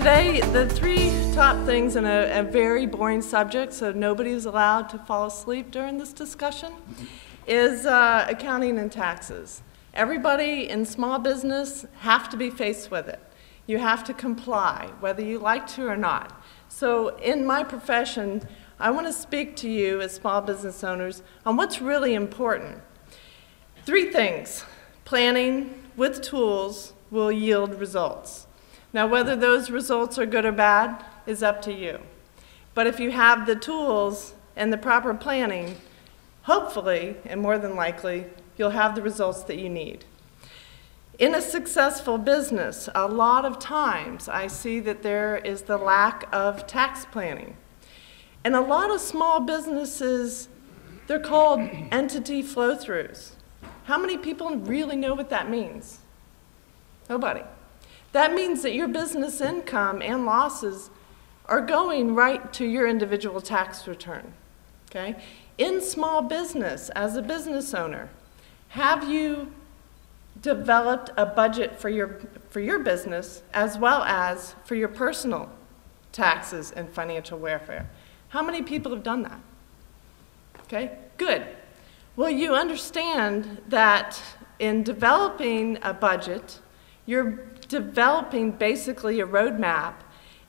Today, the three top things in a very boring subject, so nobody's allowed to fall asleep during this discussion, is accounting and taxes. Everybody in small business have to be faced with it. You have to comply, whether you like to or not. So in my profession, I want to speak to you as small business owners on what's really important. Three things. Planning with tools will yield results. Now, whether those results are good or bad is up to you. But if you have the tools and the proper planning, hopefully, and more than likely, you'll have the results that you need. In a successful business, a lot of times I see that there is the lack of tax planning. And a lot of small businesses, they're called entity flow-throughs. How many people really know what that means? Nobody. That means that your business income and losses are going right to your individual tax return, okay? In small business, as a business owner, have you developed a budget for your business as well as for your personal taxes and financial welfare? How many people have done that? Okay, good. Well, you understand that in developing a budget, you're developing basically a roadmap,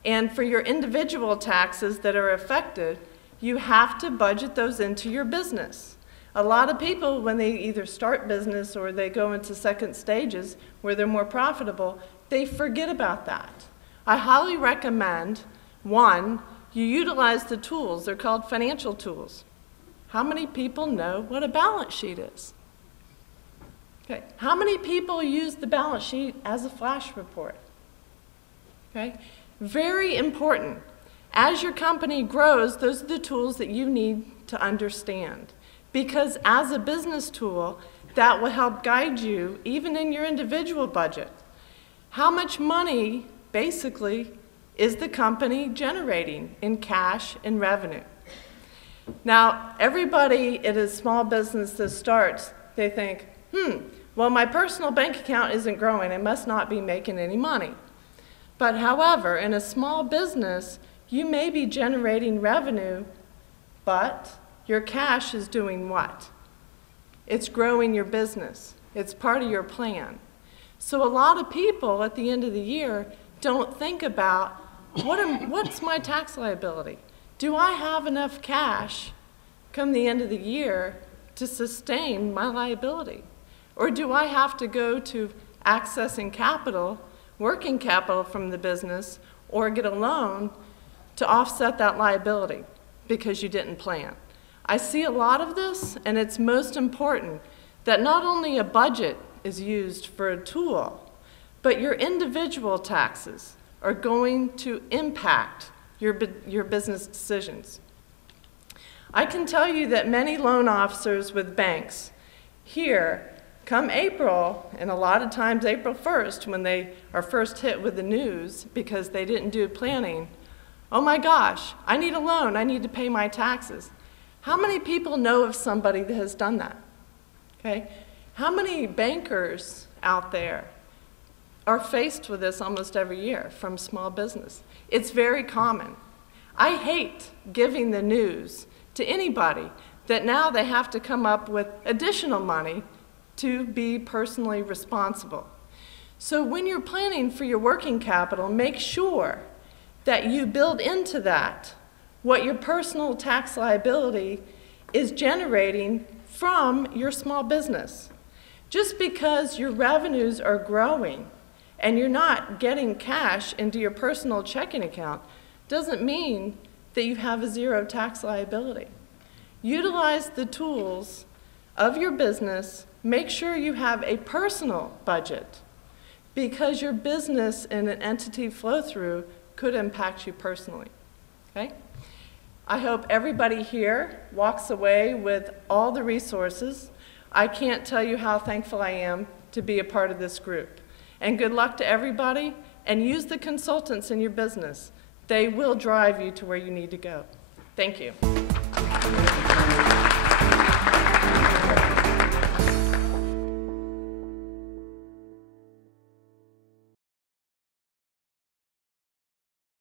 and for your individual taxes that are affected, you have to budget those into your business. A lot of people, when they either start business or they go into second stages where they're more profitable, they forget about that. I highly recommend, one, you utilize the tools. They're called financial tools. How many people know what a balance sheet is? Okay. How many people use the balance sheet as a flash report? Okay. Very important. As your company grows, those are the tools that you need to understand. Because as a business tool, that will help guide you even in your individual budget. How much money, basically, is the company generating in cash and revenue? Now, everybody in a small business that starts, they think, well, my personal bank account isn't growing. I must not be making any money. But however, in a small business, you may be generating revenue, but your cash is doing what? It's growing your business. It's part of your plan. So a lot of people at the end of the year don't think about, what's my tax liability? Do I have enough cash come the end of the year to sustain my liability? Or do I have to go to accessing capital, working capital from the business, or get a loan to offset that liability because you didn't plan? I see a lot of this, and it's most important that not only a budget is used for a tool, but your individual taxes are going to impact your business decisions. I can tell you that many loan officers with banks here, come April, and a lot of times April 1st, when they are first hit with the news because they didn't do planning, oh my gosh, I need a loan, I need to pay my taxes. How many people know of somebody that has done that? Okay? How many bankers out there are faced with this almost every year from small business? It's very common. I hate giving the news to anybody that now they have to come up with additional money to be personally responsible. So when you're planning for your working capital, make sure that you build into that what your personal tax liability is generating from your small business. Just because your revenues are growing and you're not getting cash into your personal checking account doesn't mean that you have a zero tax liability. Utilize the tools of your business. Make sure you have a personal budget because your business in an entity flow-through could impact you personally, okay? I hope everybody here walks away with all the resources. I can't tell you how thankful I am to be a part of this group. And good luck to everybody, and use the consultants in your business. They will drive you to where you need to go. Thank you.